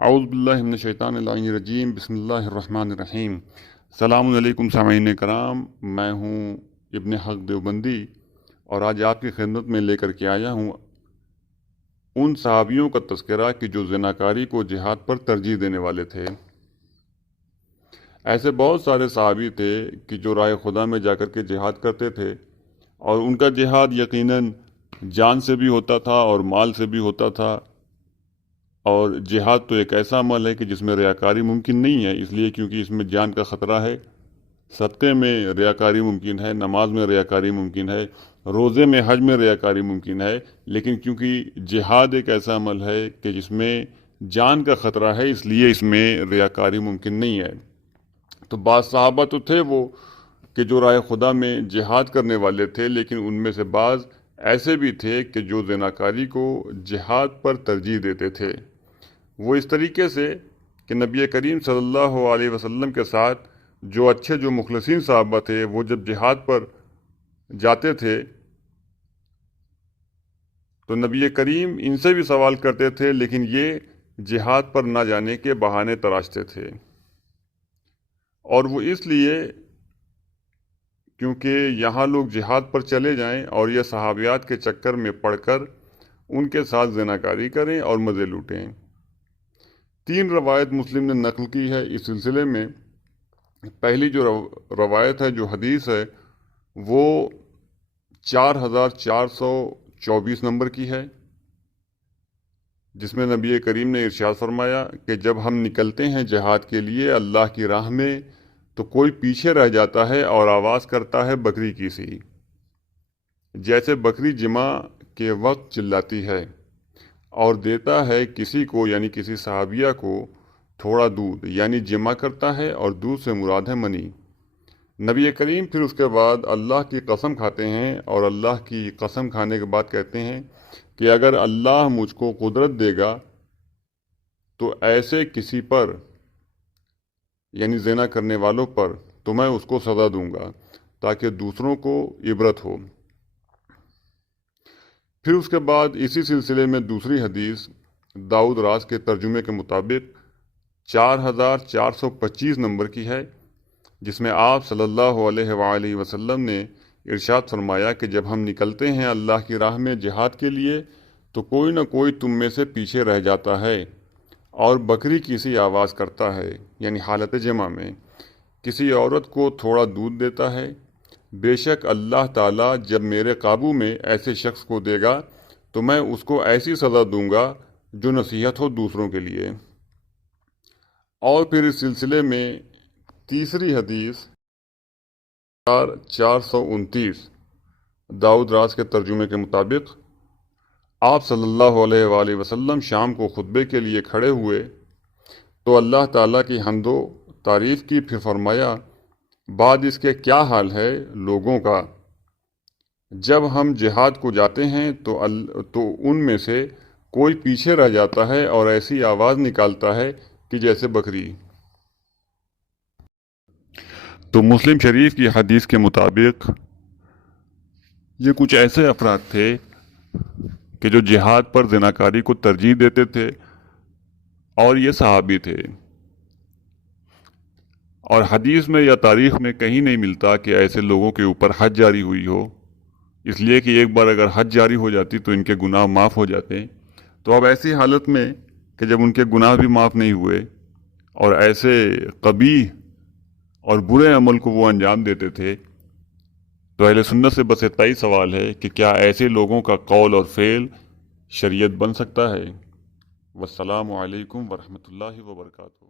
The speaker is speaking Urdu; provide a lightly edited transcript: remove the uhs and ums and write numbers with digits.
اعوذ باللہ من الشیطان الرجیم، بسم اللہ الرحمن الرحیم۔ السلام علیکم سامعین کرام، میں ہوں ابن حق دیوبندی اور آج آپ کی خدمت میں لے کر کے آیا ہوں ان صحابیوں کا تذکرہ کہ جو زناکاری کو جہاد پر ترجیح دینے والے تھے۔ ایسے بہت سارے صحابی تھے کہ جو راہ خدا میں جا کر کے جہاد کرتے تھے، اور ان کا جہاد یقیناً جان سے بھی ہوتا تھا اور مال سے بھی ہوتا تھا۔ اور جہاد تو ایک ایسا عمل ہے کہ جس میں ریاکاری ممکن نہیں ہے، اس لیے کیونکہ اس میں جان کا خطرہ ہے۔ صدقے میں ریاکاری ممکن ہے، نماز میں ریاکاری ممکن ہے، روزے میں، حج میں ریاکاری ممکن ہے، لیکن کیونکہ جہاد ایک ایسا عمل ہے کہ جس میں جان کا خطرہ ہے، اس لیے اس میں ریاکاری ممکن نہیں ہے۔ تو بعض صحابہ تو تھے وہ کہ جو راہ خدا میں جہاد کرنے والے تھے، لیکن ان میں سے بعض ایسے بھی تھے کہ جو زناکاری کو جہاد پر ترجیح دیتے تھے۔ وہ اس طریقے سے کہ نبی کریم صلی اللہ علیہ وسلم کے ساتھ جو اچھے، جو مخلصین صحابہ تھے، وہ جب جہاد پر جاتے تھے تو نبی کریم ان سے بھی سوال کرتے تھے، لیکن یہ جہاد پر نہ جانے کے بہانے تراشتے تھے۔ اور وہ اس لیے کیونکہ یہاں لوگ جہاد پر چلے جائیں اور یہ صحابیات کے چکر میں پڑ کر ان کے ساتھ زناکاری کریں اور مزے لوٹیں۔ 3 روایت مسلم نے نقل کی ہے اس سلسلے میں۔ پہلی جو روایت ہے، جو حدیث ہے، وہ 4424 نمبر کی ہے، جس میں نبی کریم نے ارشاد فرمایا کہ جب ہم نکلتے ہیں جہاد کے لیے اللہ کی راہ میں تو کوئی پیچھے رہ جاتا ہے اور آواز کرتا ہے بکری کی سی، جیسے بکری جمع کے وقت چلاتی ہے، اور دیتا ہے کسی کو، یعنی کسی صحابیہ کو، تھوڑا دودھ، یعنی جمع کرتا ہے، اور دودھ سے مراد ہے منی۔ نبی کریم پھر اس کے بعد اللہ کی قسم کھاتے ہیں، اور اللہ کی قسم کھانے کے بعد کہتے ہیں کہ اگر اللہ مجھ کو قدرت دے گا تو ایسے کسی پر، یعنی زنا کرنے والوں پر، تو میں اس کو سزا دوں گا تاکہ دوسروں کو عبرت ہو۔ پھر اس کے بعد اسی سلسلے میں دوسری حدیث داؤد راز کے ترجمے کے مطابق 4425 نمبر کی ہے، جس میں آپ صلی اللہ علیہ وآلہ وسلم نے ارشاد فرمایا کہ جب ہم نکلتے ہیں اللہ کی راہ میں جہاد کے لیے تو کوئی نہ کوئی تم میں سے پیچھے رہ جاتا ہے اور بکری کی سی آواز کرتا ہے، یعنی حالت جمع میں، کسی عورت کو تھوڑا دودھ دیتا ہے۔ بے شک اللہ تعالیٰ جب میرے قابو میں ایسے شخص کو دے گا تو میں اس کو ایسی سزا دوں گا جو نصیحت ہو دوسروں کے لیے۔ اور پھر اس سلسلے میں تیسری حدیث 429 داؤد راز کے ترجمے کے مطابق آپ صلی اللہ علیہ وآلہ وسلم شام کو خطبے کے لیے کھڑے ہوئے تو اللہ تعالیٰ کی حمد و تعریف کی، پھر فرمایا بعد اس کے کیا حال ہے لوگوں کا، جب ہم جہاد کو جاتے ہیں تو ان میں سے کوئی پیچھے رہ جاتا ہے اور ایسی آواز نکالتا ہے کہ جیسے بکری۔ تو مسلم شریف کی حدیث کے مطابق یہ کچھ ایسے افراد تھے کہ جو جہاد پر زناکاری کو ترجیح دیتے تھے، اور یہ صحابی تھے۔ اور حدیث میں یا تاریخ میں کہیں نہیں ملتا کہ ایسے لوگوں کے اوپر حد جاری ہوئی ہو، اس لیے کہ ایک بار اگر حد جاری ہو جاتی تو ان کے گناہ معاف ہو جاتے۔ تو اب ایسی حالت میں کہ جب ان کے گناہ بھی معاف نہیں ہوئے اور ایسے قبیح اور برے عمل کو وہ انجام دیتے تھے، تو اہل سنت سے بس اتنا ہی سوال ہے کہ کیا ایسے لوگوں کا قول اور فعل شریعت بن سکتا ہے؟ والسلام علیکم ورحمۃ اللہ وبرکاتہ۔